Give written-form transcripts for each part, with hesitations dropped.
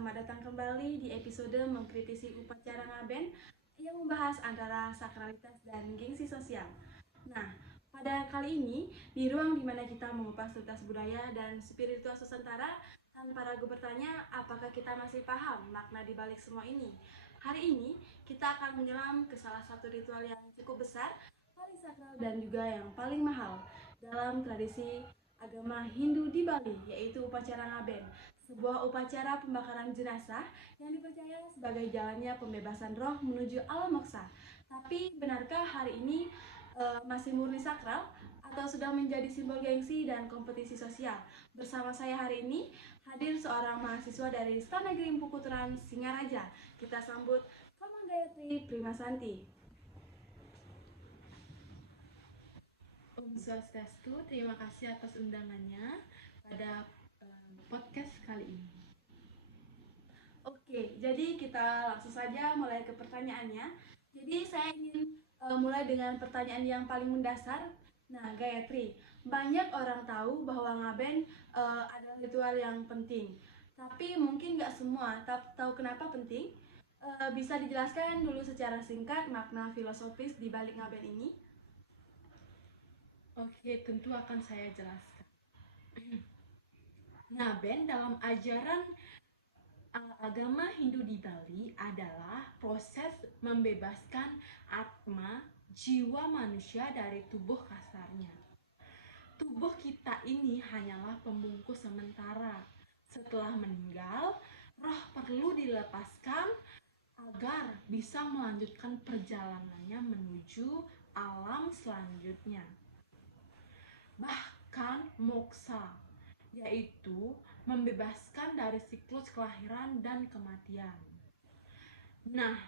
selamat datang kembali di episode mengkritisi upacara ngaben yang membahas antara sakralitas dan gengsi sosial. Nah, pada kali ini, di ruang di mana kita mengupas tuntas budaya dan spiritual Nusantara, tanpa ragu bertanya apakah kita masih paham makna di balik semua ini. Hari ini, kita akan menyelam ke salah satu ritual yang cukup besar, paling sakral dan juga yang paling mahal dalam tradisi agama Hindu di Bali, yaitu upacara ngaben, sebuah upacara pembakaran jenazah yang dipercaya sebagai jalannya pembebasan roh menuju alam moksa. Tapi benarkah hari ini masih murni sakral atau sudah menjadi simbol gengsi dan kompetisi sosial? Bersama saya hari ini hadir seorang mahasiswa dari Stan Negeri Empu Puteran Singaraja. Kita sambut Komang Gayatri Primasanti. Om Swastiastu, terima kasih atas undangannya pada podcast kali ini. Oke, jadi kita langsung saja mulai ke pertanyaannya. Jadi saya ingin mulai dengan pertanyaan yang paling mendasar. Nah, Gayatri, banyak orang tahu bahwa ngaben adalah ritual yang penting. Tapi mungkin nggak semua tahu kenapa penting. Bisa dijelaskan dulu secara singkat makna filosofis di balik ngaben ini? Oke, tentu akan saya jelaskan. Ngaben dalam ajaran agama Hindu di Bali adalah proses membebaskan atma jiwa manusia dari tubuh kasarnya. Tubuh kita ini hanyalah pembungkus sementara. Setelah meninggal, roh perlu dilepaskan agar bisa melanjutkan perjalanannya menuju alam selanjutnya. Bahkan moksa, yaitu membebaskan dari siklus kelahiran dan kematian. Nah,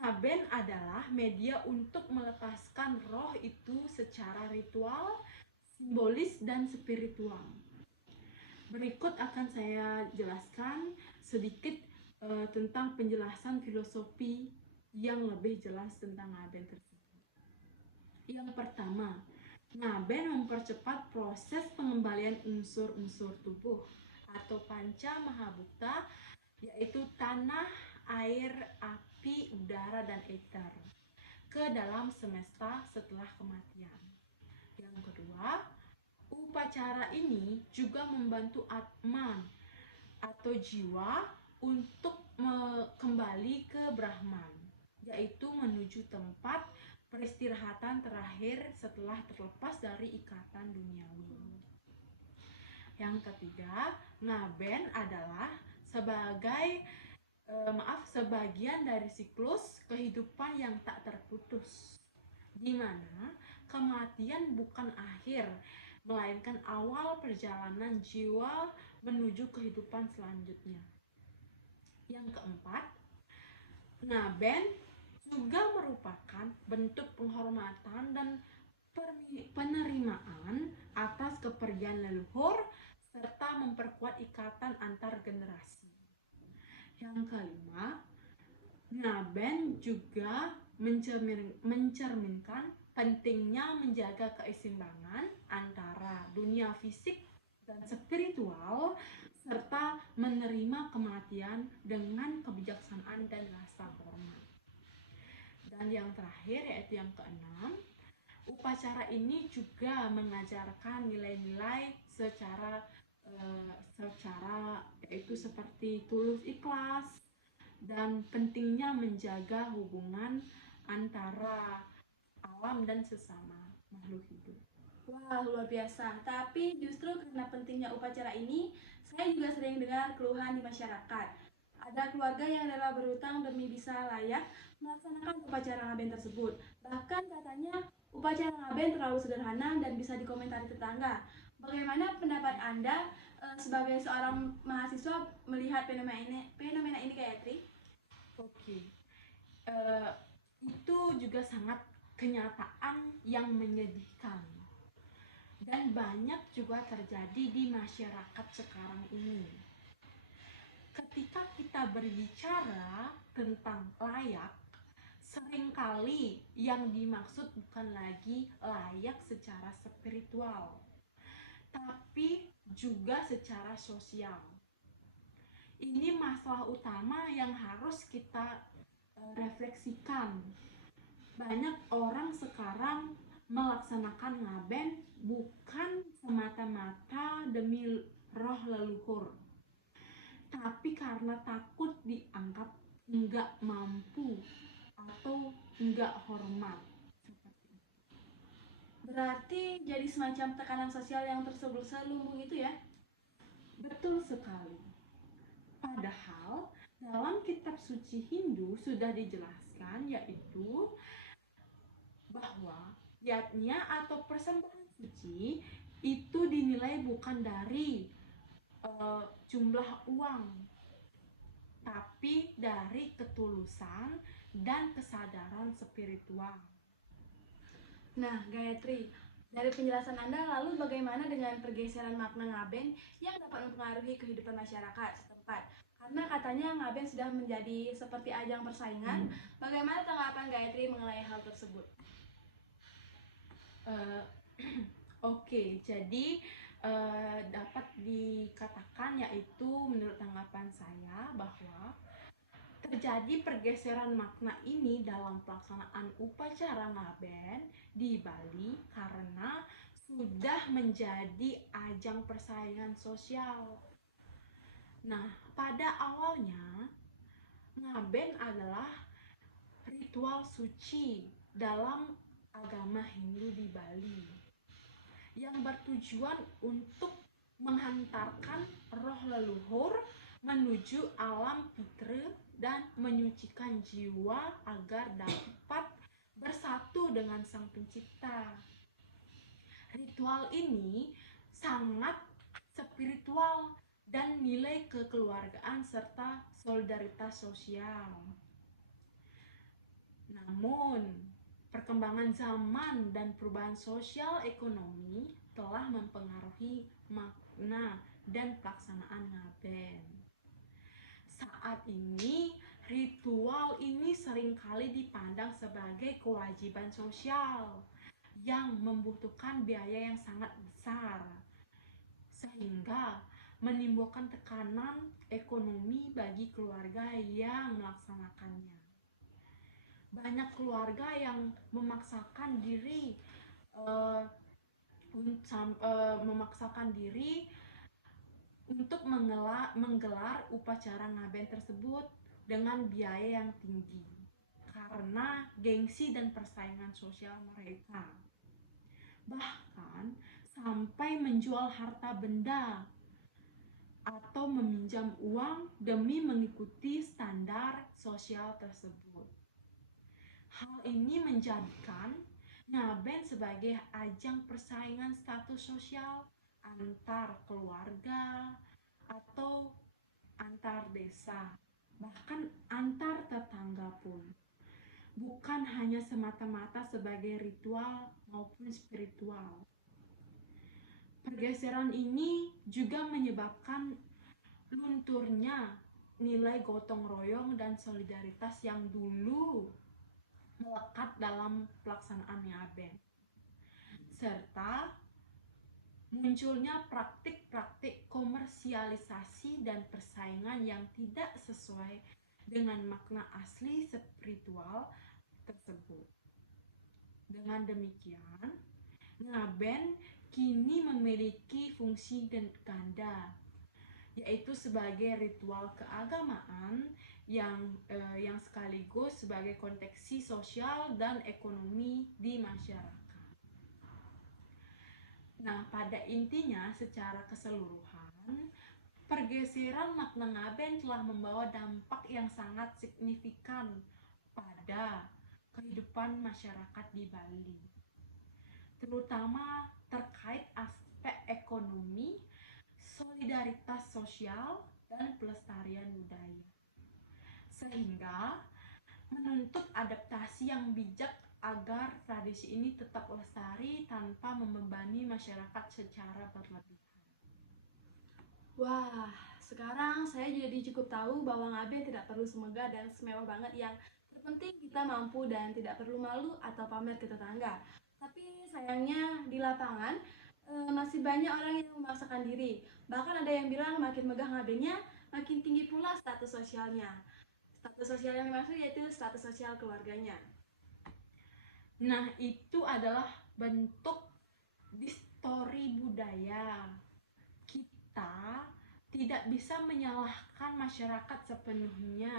ngaben adalah media untuk melepaskan roh itu secara ritual, simbolis, dan spiritual. Berikut akan saya jelaskan sedikit tentang penjelasan filosofi yang lebih jelas tentang ngaben tersebut. Yang pertama, ngaben mempercepat proses pengembalian unsur-unsur tubuh atau panca mahabukta, yaitu tanah, air, api, udara, dan ether, ke dalam semesta setelah kematian. Yang kedua, upacara ini juga membantu atman atau jiwa untuk kembali ke Brahman, yaitu menuju tempat peristirahatan terakhir setelah terlepas dari ikatan duniawi. Yang ketiga, ngaben adalah sebagian dari siklus kehidupan yang tak terputus, di mana kematian bukan akhir, melainkan awal perjalanan jiwa menuju kehidupan selanjutnya. Yang keempat, ngaben juga merupakan bentuk penghormatan dan penerimaan atas kepergian leluhur serta memperkuat ikatan antar generasi. Yang kelima, ngaben juga mencerminkan pentingnya menjaga keseimbangan antara dunia fisik dan spiritual serta menerima kematian dengan kebijaksanaan dan rasa hormat. Dan yang terakhir yaitu yang keenam, upacara ini juga mengajarkan nilai-nilai secara yaitu seperti tulus ikhlas dan pentingnya menjaga hubungan antara alam dan sesama makhluk hidup. Wah, luar biasa. Tapi justru karena pentingnya upacara ini, saya juga sering dengar keluhan di masyarakat. Ada keluarga yang rela berhutang demi bisa layak melaksanakan upacara ngaben tersebut. Bahkan katanya upacara ngaben terlalu sederhana dan bisa dikomentari tetangga. Bagaimana pendapat Anda sebagai seorang mahasiswa melihat fenomena ini Gayatri? Oke, itu juga sangat kenyataan yang menyedihkan dan banyak juga terjadi di masyarakat sekarang ini. Ketika kita berbicara tentang layak, seringkali yang dimaksud bukan lagi layak secara spiritual, tapi juga secara sosial. Ini masalah utama yang harus kita refleksikan. Banyak orang sekarang melaksanakan ngaben bukan semata-mata demi roh leluhur, tapi karena takut dianggap enggak mampu atau enggak hormat. Berarti jadi semacam tekanan sosial yang terselubung itu ya? Betul sekali. Padahal dalam kitab suci Hindu sudah dijelaskan, yaitu bahwa yatnya atau persembahan suci itu dinilai bukan dari jumlah uang, tapi dari ketulusan dan kesadaran spiritual. Nah, Gayatri, dari penjelasan Anda, lalu bagaimana dengan pergeseran makna ngaben yang dapat mempengaruhi kehidupan masyarakat setempat? Karena katanya ngaben sudah menjadi seperti ajang persaingan. Bagaimana tanggapan Gayatri mengenai hal tersebut? Oke, jadi dapat dikatakan, yaitu menurut tanggapan saya, bahwa terjadi pergeseran makna ini dalam pelaksanaan upacara ngaben di Bali karena sudah menjadi ajang persaingan sosial. Nah, pada awalnya ngaben adalah ritual suci dalam agama Hindu di Bali yang bertujuan untuk menghantarkan roh leluhur menuju alam pitri dan menyucikan jiwa agar dapat bersatu dengan Sang Pencipta. Ritual ini sangat spiritual dan nilai kekeluargaan serta solidaritas sosial. Namun, perkembangan zaman dan perubahan sosial ekonomi telah mempengaruhi makna dan pelaksanaan ngaben. Saat ini, ritual ini seringkali dipandang sebagai kewajiban sosial yang membutuhkan biaya yang sangat besar, sehingga menimbulkan tekanan ekonomi bagi keluarga yang melaksanakannya. Banyak keluarga yang memaksakan diri untuk menggelar upacara ngaben tersebut dengan biaya yang tinggi karena gengsi dan persaingan sosial mereka. Bahkan sampai menjual harta benda atau meminjam uang demi mengikuti standar sosial tersebut. Hal ini menjadikan ngaben sebagai ajang persaingan status sosial antar keluarga atau antar desa, bahkan antar tetangga pun. Bukan hanya semata-mata sebagai ritual maupun spiritual. Pergeseran ini juga menyebabkan lunturnya nilai gotong royong dan solidaritas yang dulu melekat dalam pelaksanaan ngaben, serta munculnya praktik-praktik komersialisasi dan persaingan yang tidak sesuai dengan makna asli spiritual tersebut. Dengan demikian, ngaben kini memiliki fungsi ganda, yaitu sebagai ritual keagamaan yang sekaligus sebagai konteksi sosial dan ekonomi di masyarakat. Nah, pada intinya secara keseluruhan, pergeseran makna ngaben telah membawa dampak yang sangat signifikan pada kehidupan masyarakat di Bali, terutama terkait aspek ekonomi, solidaritas sosial, dan pelestarian budaya, sehingga menuntut adaptasi yang bijak agar tradisi ini tetap lestari tanpa membebani masyarakat secara berlebihan. Wah, sekarang saya jadi cukup tahu bahwa ngaben tidak perlu semegah dan semewah banget, yang terpenting kita mampu dan tidak perlu malu atau pamer ke tetangga. Tapi sayangnya di lapangan masih banyak orang yang memaksakan diri. Bahkan ada yang bilang makin megah ngabennya, makin tinggi pula status sosialnya. Status sosial yang dimaksud yaitu status sosial keluarganya. Nah, itu adalah bentuk distori budaya. Kita tidak bisa menyalahkan masyarakat sepenuhnya,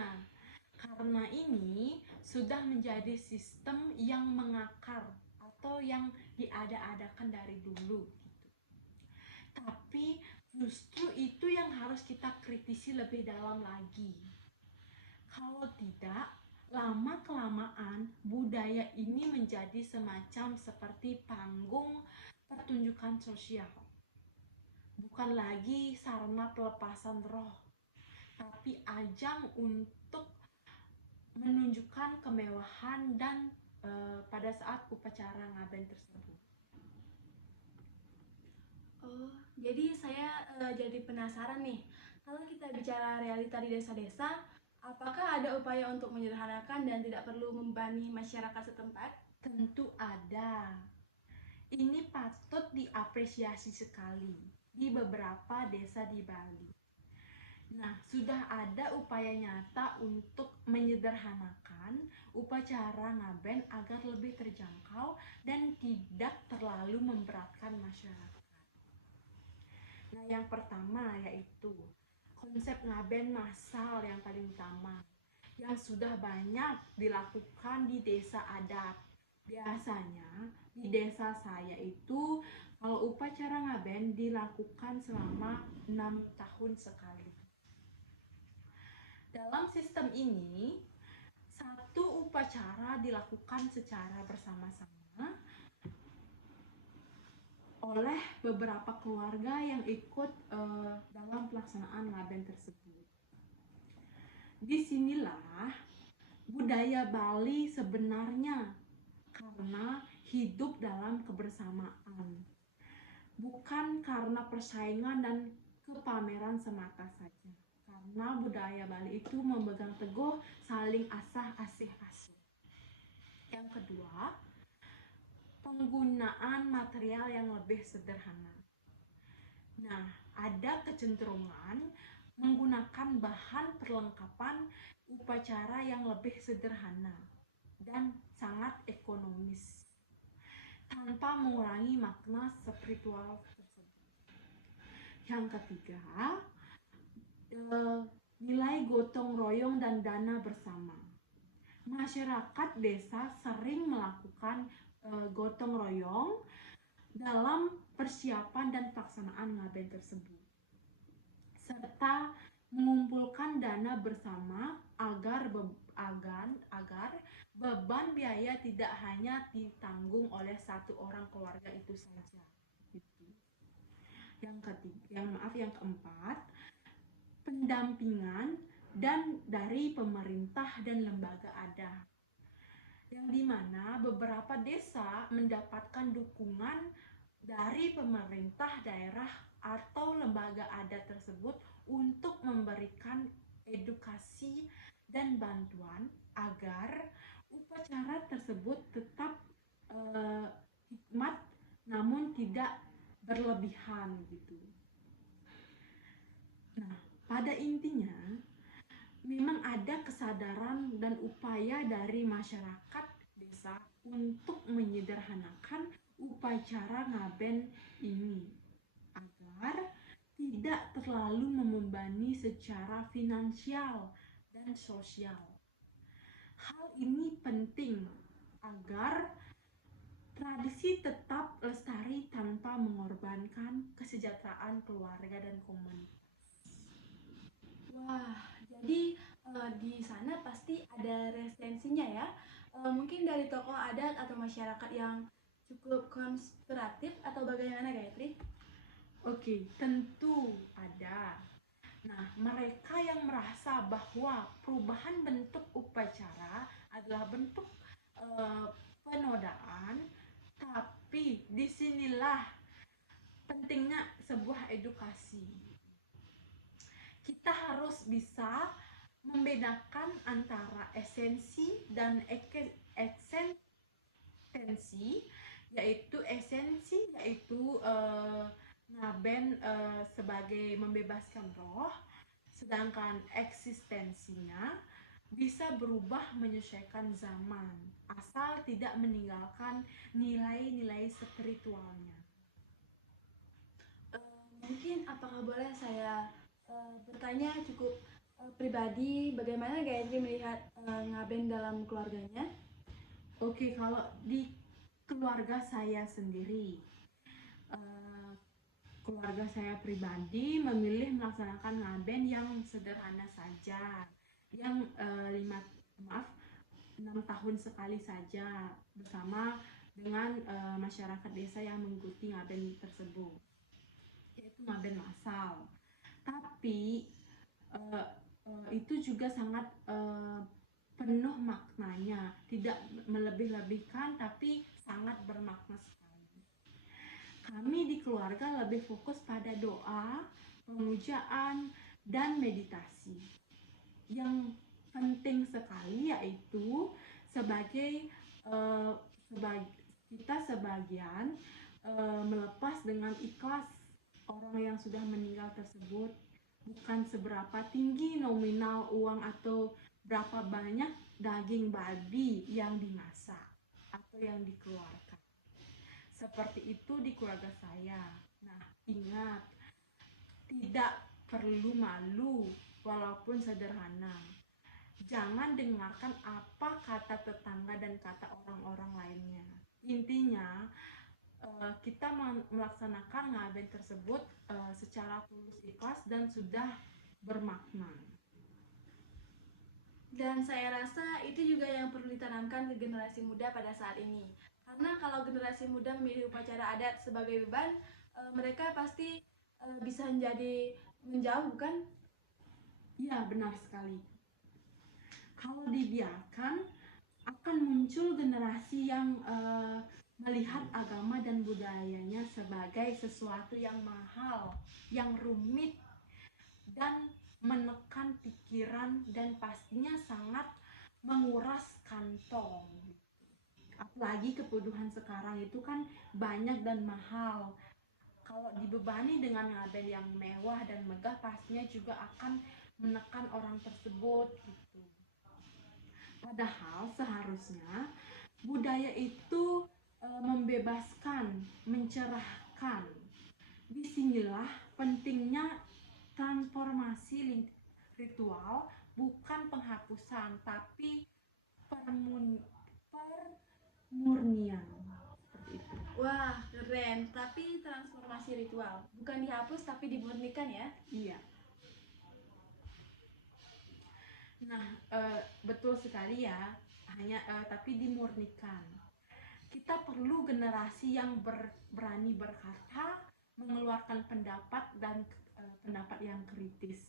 karena ini sudah menjadi sistem yang mengakar atau yang diada-adakan dari dulu gitu. Tapi justru itu yang harus kita kritisi lebih dalam lagi. Kalau tidak, lama-kelamaan budaya ini menjadi semacam seperti panggung pertunjukan sosial. Bukan lagi sarana pelepasan roh, tapi ajang untuk menunjukkan kemewahan dan pada saat upacara ngaben tersebut. Oh, jadi saya jadi penasaran nih. Kalau kita bicara realita di desa-desa, apakah ada upaya untuk menyederhanakan dan tidak perlu membebani masyarakat setempat? Tentu ada. Ini patut diapresiasi sekali di beberapa desa di Bali. Nah, sudah ada upaya nyata untuk menyederhanakan upacara ngaben agar lebih terjangkau dan tidak terlalu memberatkan masyarakat. Nah, yang pertama yaitu konsep ngaben massal yang paling utama yang sudah banyak dilakukan di desa adat. Biasanya di desa saya itu kalau upacara ngaben dilakukan selama 6 tahun sekali. Dalam sistem ini, satu upacara dilakukan secara bersama-sama oleh beberapa keluarga yang ikut dalam pelaksanaan ngaben tersebut. Disinilah budaya Bali sebenarnya, karena hidup dalam kebersamaan, bukan karena persaingan dan kepameran semata saja. Karena budaya Bali itu memegang teguh saling asah asih asuh. Yang kedua, penggunaan material yang lebih sederhana. Nah, ada kecenderungan menggunakan bahan perlengkapan upacara yang lebih sederhana dan sangat ekonomis tanpa mengurangi makna spiritual tersebut. Yang ketiga, nilai gotong royong dan dana bersama. Masyarakat desa sering melakukan gotong royong dalam persiapan dan pelaksanaan ngaben tersebut, serta mengumpulkan dana bersama agar beban biaya tidak hanya ditanggung oleh satu orang keluarga itu saja. Yang keempat, pendampingan dan dari pemerintah dan lembaga adat, yang dimana beberapa desa mendapatkan dukungan dari pemerintah daerah atau lembaga adat tersebut untuk memberikan edukasi dan bantuan agar upacara tersebut tetap hikmat namun tidak berlebihan gitu. Nah, pada intinya memang ada kesadaran dan upaya dari masyarakat desa untuk menyederhanakan upacara ngaben ini agar tidak terlalu membebani secara finansial dan sosial. Hal ini penting agar tradisi tetap lestari tanpa mengorbankan kesejahteraan keluarga dan komunitas. Wah, jadi di sana pasti ada referensinya ya. Mungkin dari tokoh adat atau masyarakat yang cukup konspiratif atau bagaimana, Gayatri? Oke, tentu ada. Nah, mereka yang merasa bahwa perubahan bentuk upacara adalah bentuk penodaan, tapi disinilah pentingnya sebuah edukasi. Kita harus bisa membedakan antara esensi dan eksistensi, yaitu ngaben sebagai membebaskan roh, sedangkan eksistensinya bisa berubah menyesuaikan zaman, asal tidak meninggalkan nilai-nilai spiritualnya. Mungkin apakah boleh saya bertanya cukup pribadi, bagaimana Gayatri melihat Ngaben dalam keluarganya? Oke, kalau di keluarga saya sendiri, eh, keluarga saya pribadi memilih melaksanakan Ngaben yang sederhana saja, yang 6 tahun sekali saja bersama dengan masyarakat desa yang mengikuti Ngaben tersebut, yaitu Ngaben massal. Tapi uh, itu juga sangat penuh maknanya, tidak melebih-lebihkan tapi sangat bermakna sekali. Kami di keluarga lebih fokus pada doa, pemujaan, dan meditasi. Yang penting sekali yaitu sebagai kita sebagian melepas dengan ikhlas orang yang sudah meninggal tersebut, bukan seberapa tinggi nominal uang atau berapa banyak daging babi yang dimasak atau yang dikeluarkan. Seperti itu di keluarga saya. Nah, ingat, tidak perlu malu walaupun sederhana. Jangan dengarkan apa kata tetangga dan kata orang-orang lainnya. Intinya, kita melaksanakan Ngaben tersebut secara tulus ikhlas dan sudah bermakna. Dan saya rasa itu juga yang perlu ditanamkan ke generasi muda pada saat ini. Karena kalau generasi muda memilih upacara adat sebagai beban, mereka pasti bisa menjadi menjauh, bukan? Iya, benar sekali. Kalau dibiarkan, akan muncul generasi yang melihat agama dan budayanya sebagai sesuatu yang mahal, yang rumit, dan menekan pikiran, dan pastinya sangat menguras kantong. Apalagi kebutuhan sekarang itu kan banyak dan mahal. Kalau dibebani dengan Ngaben yang mewah dan megah, pastinya juga akan menekan orang tersebut gitu. Padahal seharusnya budaya itu membebaskan, mencerahkan. Disinilah pentingnya transformasi ritual, bukan penghapusan tapi permurnian. Seperti itu. Wah, keren. Tapi transformasi ritual, bukan dihapus tapi dimurnikan ya? Iya. Nah, betul sekali ya. Hanya tapi dimurnikan. Kita perlu generasi yang berani berkata, mengeluarkan pendapat dan pendapat yang kritis.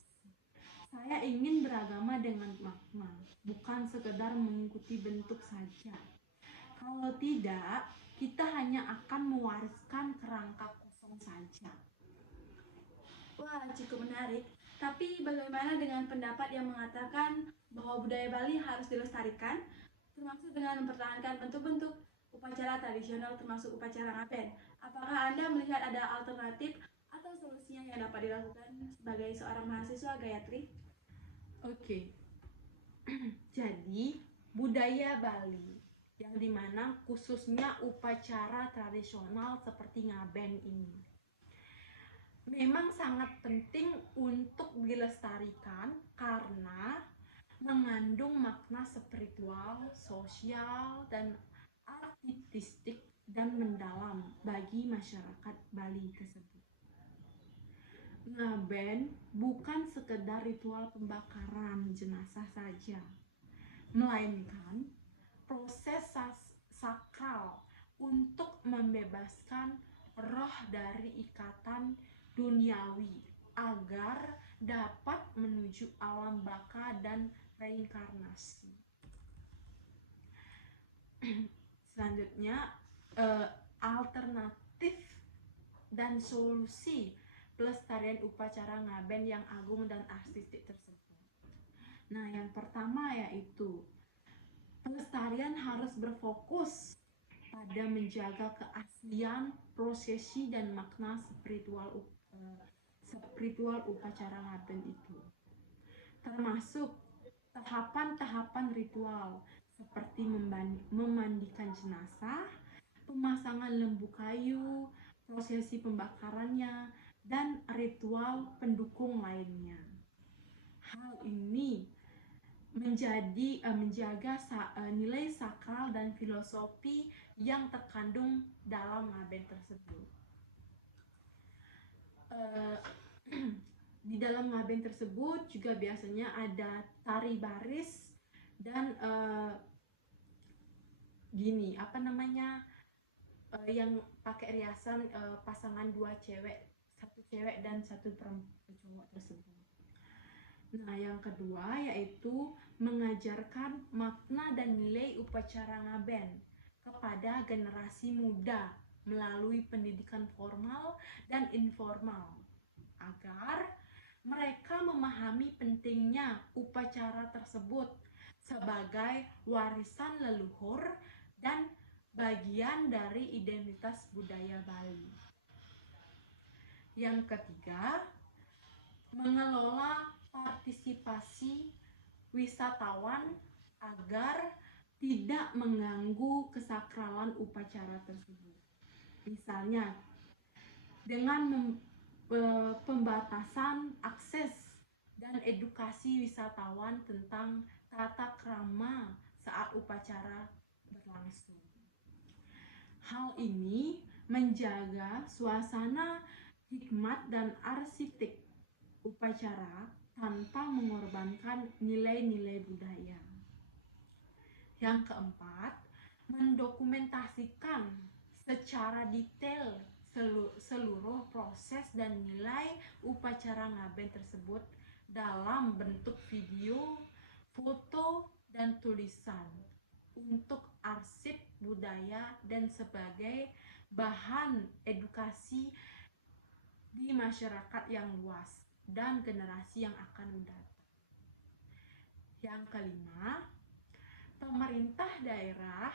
Saya ingin beragama dengan makna, bukan sekedar mengikuti bentuk saja. Kalau tidak, kita hanya akan mewariskan kerangka kosong saja. Wah, cukup menarik. Tapi bagaimana dengan pendapat yang mengatakan bahwa budaya Bali harus dilestarikan, termasuk dengan mempertahankan bentuk-bentuk upacara tradisional termasuk upacara Ngaben? Apakah Anda melihat ada alternatif atau solusinya yang dapat dilakukan sebagai seorang mahasiswa Gayatri? Oke. Jadi, budaya Bali yang dimana khususnya upacara tradisional seperti Ngaben ini memang sangat penting untuk dilestarikan karena mengandung makna spiritual, sosial, dan artistik dan mendalam bagi masyarakat Bali tersebut. Ngaben bukan sekedar ritual pembakaran jenazah saja, melainkan proses sakral untuk membebaskan roh dari ikatan duniawi agar dapat menuju alam baka dan reinkarnasi. Selanjutnya, alternatif dan solusi pelestarian upacara Ngaben yang agung dan artistik tersebut. Nah, yang pertama yaitu pelestarian harus berfokus pada menjaga keaslian prosesi dan makna spiritual upacara Ngaben itu. termasuk tahapan-tahapan ritual seperti memandikan jenazah, pemasangan lembu kayu, prosesi pembakarannya, dan ritual pendukung lainnya. Hal ini menjaga nilai sakral dan filosofi yang terkandung dalam ngaben tersebut. Di dalam ngaben tersebut juga biasanya ada tari baris dan yang pakai riasan pasangan dua cewek, satu cewek dan satu cowok tersebut. Nah, yang kedua yaitu mengajarkan makna dan nilai upacara ngaben kepada generasi muda melalui pendidikan formal dan informal agar mereka memahami pentingnya upacara tersebut sebagai warisan leluhur dan bagian dari identitas budaya Bali. Yang ketiga, mengelola partisipasi wisatawan agar tidak mengganggu kesakralan upacara tersebut. Misalnya, dengan pembatasan akses dan edukasi wisatawan tentang tata krama saat upacara berlangsung. Hal ini menjaga suasana hikmat dan arsitek upacara tanpa mengorbankan nilai-nilai budaya. Yang keempat, mendokumentasikan secara detail seluruh proses dan nilai upacara ngaben tersebut dalam bentuk video, foto, dan tulisan untuk arsip budaya dan sebagai bahan edukasi di masyarakat yang luas dan generasi yang akan datang. Yang kelima, pemerintah daerah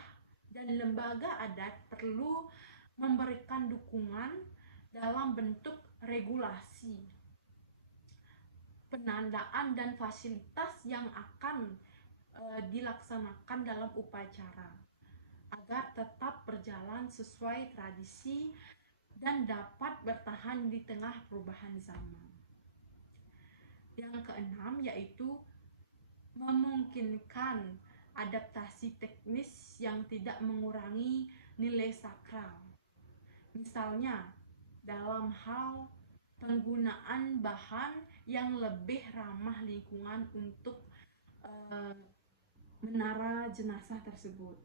dan lembaga adat perlu memberikan dukungan dalam bentuk regulasi, penandaan dan fasilitas yang akan dilaksanakan dalam upacara agar tetap berjalan sesuai tradisi dan dapat bertahan di tengah perubahan zaman. Yang keenam yaitu memungkinkan adaptasi teknis yang tidak mengurangi nilai sakral. Misalnya, dalam hal penggunaan bahan yang lebih ramah lingkungan untuk menara jenazah tersebut,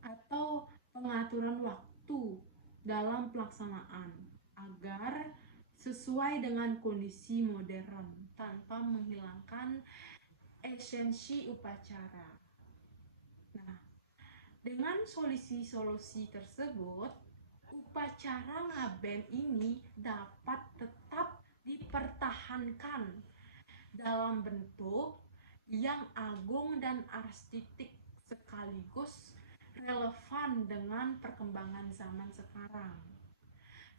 atau pengaturan waktu dalam pelaksanaan agar sesuai dengan kondisi modern tanpa menghilangkan esensi upacara. Nah, dengan solusi-solusi tersebut, upacara ngaben ini dapat tetap dipertahankan dalam bentuk yang agung dan arsitek sekaligus relevan dengan perkembangan zaman sekarang,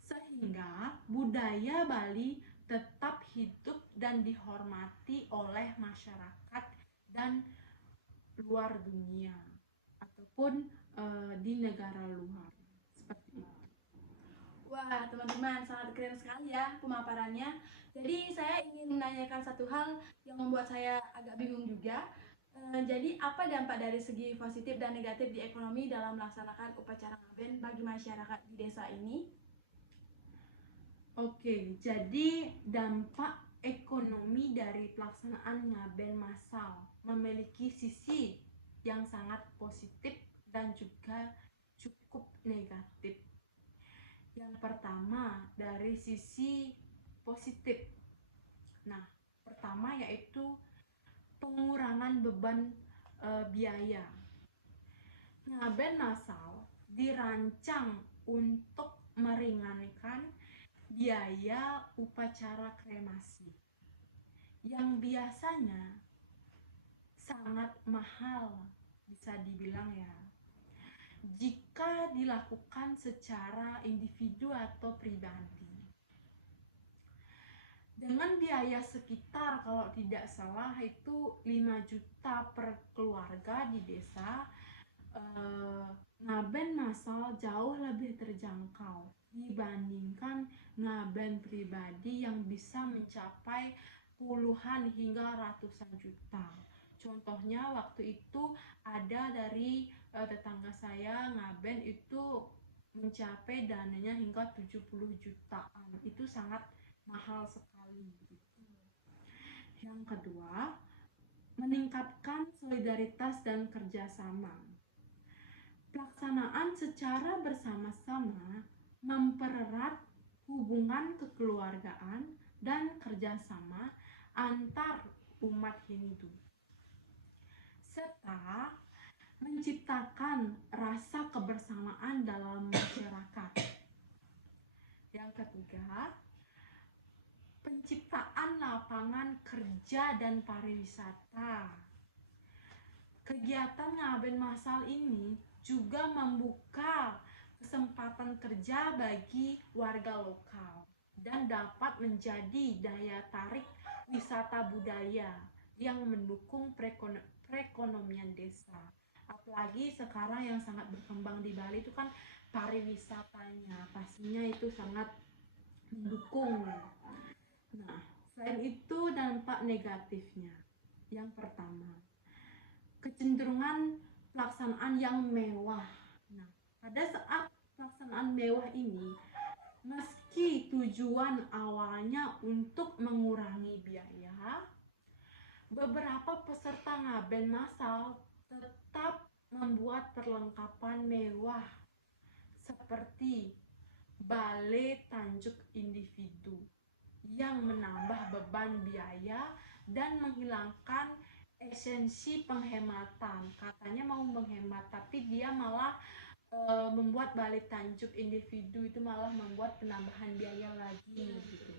sehingga budaya Bali tetap hidup dan dihormati oleh masyarakat dan luar dunia ataupun di negara luar. Seperti itu. Wah, teman-teman, sangat keren sekali ya pemaparannya. Jadi saya ingin menanyakan satu hal yang membuat saya agak bingung juga. Jadi apa dampak dari segi positif dan negatif di ekonomi dalam melaksanakan upacara ngaben bagi masyarakat di desa ini? Oke, jadi dampak ekonomi dari pelaksanaan ngaben massal memiliki sisi yang sangat positif dan juga cukup negatif. Yang pertama dari sisi positif. Nah, pertama yaitu pengurangan beban biaya. Ngaben massal dirancang untuk meringankan biaya upacara kremasi yang biasanya sangat mahal, bisa dibilang ya, jika dilakukan secara individu atau pribadi. dengan biaya sekitar kalau tidak salah itu 5 juta per keluarga di desa, ngaben massal jauh lebih terjangkau dibandingkan ngaben pribadi yang bisa mencapai puluhan hingga ratusan juta. Contohnya waktu itu ada dari tetangga saya ngaben itu mencapai dananya hingga 70 jutaan. Itu sangat mahal sekali gitu. Yang kedua, meningkatkan solidaritas dan kerjasama. Pelaksanaan secara bersama-sama mempererat hubungan kekeluargaan dan kerjasama antar umat Hindu, serta menciptakan rasa kebersamaan dalam masyarakat. Yang ketiga, penciptaan lapangan kerja dan pariwisata. Kegiatan ngaben massal ini juga membuka kesempatan kerja bagi warga lokal dan dapat menjadi daya tarik wisata budaya yang mendukung perekonomian desa. Apalagi sekarang yang sangat berkembang di Bali itu kan pariwisatanya, pastinya itu sangat mendukung. Nah, selain itu dampak negatifnya. Yang pertama, kecenderungan pelaksanaan yang mewah. Nah, pada saat pelaksanaan mewah ini, meski tujuan awalnya untuk mengurangi biaya, beberapa peserta ngaben massal tetap membuat perlengkapan mewah seperti balai tanjuk individu yang menambah beban biaya dan menghilangkan esensi penghematan. Katanya mau menghemat, tapi dia malah membuat balai tanjuk individu itu malah membuat penambahan biaya lagi gitu.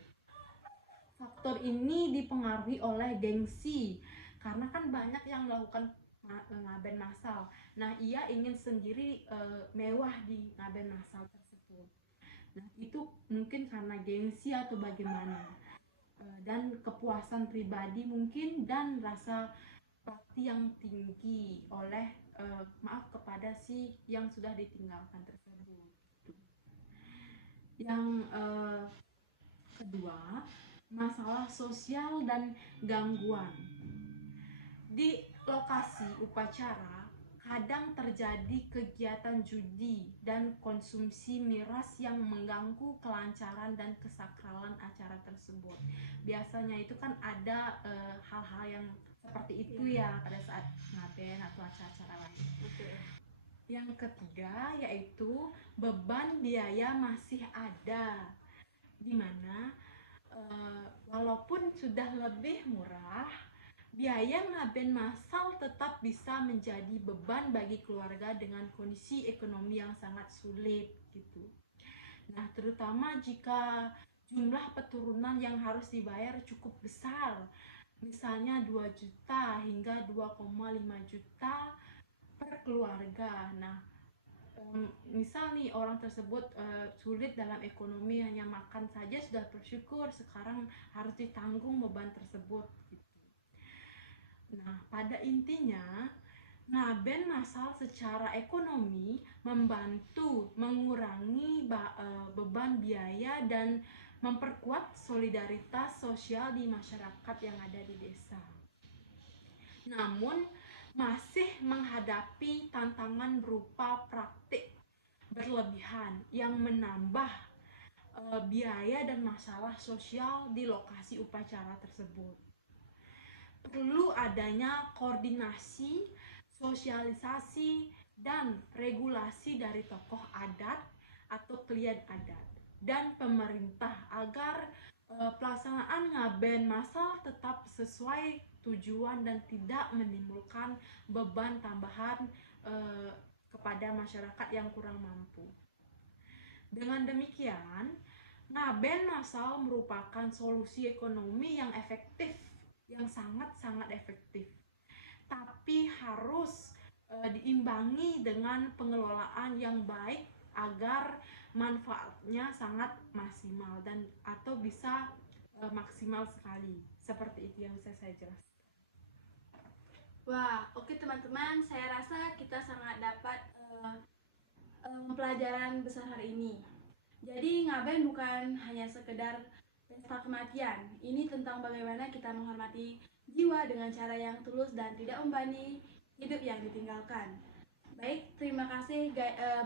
Faktor ini dipengaruhi oleh gengsi, karena kan banyak yang melakukan ngaben massal. Nah, ia ingin sendiri mewah di ngaben massal tersebut. Nah, itu mungkin karena gengsi atau bagaimana, dan kepuasan pribadi mungkin, dan rasa bakti yang tinggi oleh maaf kepada si yang sudah ditinggalkan tersebut. Yang kedua, masalah sosial dan gangguan. Di lokasi upacara kadang terjadi kegiatan judi dan konsumsi miras yang mengganggu kelancaran dan kesakralan acara tersebut. Biasanya itu kan ada hal-hal yang seperti itu ya pada saat ngaben atau acara-acara lain. Yang ketiga yaitu beban biaya masih ada, dimana walaupun sudah lebih murah, biaya ngaben massal tetap bisa menjadi beban bagi keluarga dengan kondisi ekonomi yang sangat sulit gitu. Nah, terutama jika jumlah peturunan yang harus dibayar cukup besar, misalnya 2 juta hingga 2,5 juta per keluarga. Nah, misal nih orang tersebut sulit dalam ekonomi, hanya makan saja sudah bersyukur, sekarang harus ditanggung beban tersebut gitu. Nah, pada intinya ngaben massal secara ekonomi membantu mengurangi beban biaya dan memperkuat solidaritas sosial di masyarakat yang ada di desa. Namun masih menghadapi tantangan berupa praktik berlebihan yang menambah biaya dan masalah sosial di lokasi upacara tersebut. Perlu adanya koordinasi, sosialisasi, dan regulasi dari tokoh adat atau klien adat dan pemerintah agar pelaksanaan ngaben massal tetap sesuai tujuan dan tidak menimbulkan beban tambahan kepada masyarakat yang kurang mampu. Dengan demikian, ngaben massal merupakan solusi ekonomi yang efektif, yang sangat-sangat efektif, tapi harus diimbangi dengan pengelolaan yang baik agar manfaatnya sangat maksimal dan atau bisa maksimal sekali. Seperti itu yang bisa saya jelaskan. Wah, oke teman-teman, saya rasa kita sangat dapat pelajaran besar hari ini. Jadi ngaben bukan hanya sekedar pesta kematian. Ini tentang bagaimana kita menghormati jiwa dengan cara yang tulus dan tidak membebani hidup yang ditinggalkan. Baik, terima kasih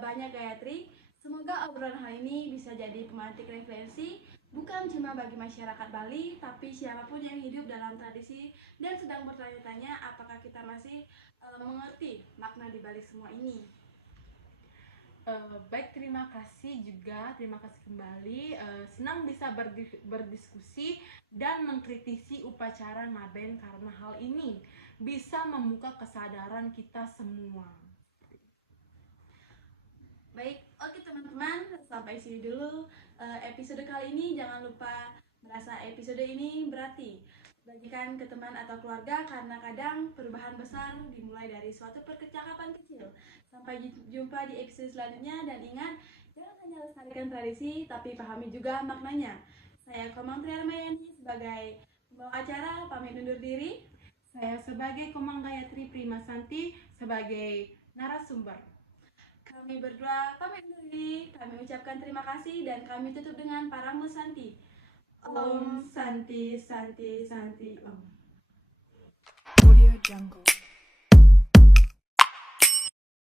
banyak Gayatri. Semoga obrolan hari ini bisa jadi pemantik refleksi bukan cuma bagi masyarakat Bali, tapi siapapun yang hidup dalam tradisi dan sedang bertanya-tanya apakah kita masih mengerti makna di balik semua ini. Baik, terima kasih kembali. Senang bisa berdiskusi dan mengkritisi upacara ngaben karena hal ini bisa membuka kesadaran kita semua. Baik, oke teman-teman, sampai sini dulu episode kali ini. Jangan lupa merasa episode ini berarti bagikan ke teman atau keluarga, karena kadang perubahan besar dimulai dari suatu percakapan kecil. Sampai jumpa di episode selanjutnya, dan ingat, jangan hanya lestarikan tradisi, tapi pahami juga maknanya. Saya Komang Triarmayani sebagai pembawa acara, pamit undur diri. Saya sebagai Komang Gayatri Primasanti sebagai narasumber. Kami berdua pamit undur diri. Kami ucapkan terima kasih dan kami tutup dengan Parang Santi. Om Santi Santi Santi Om. Audio Jungle.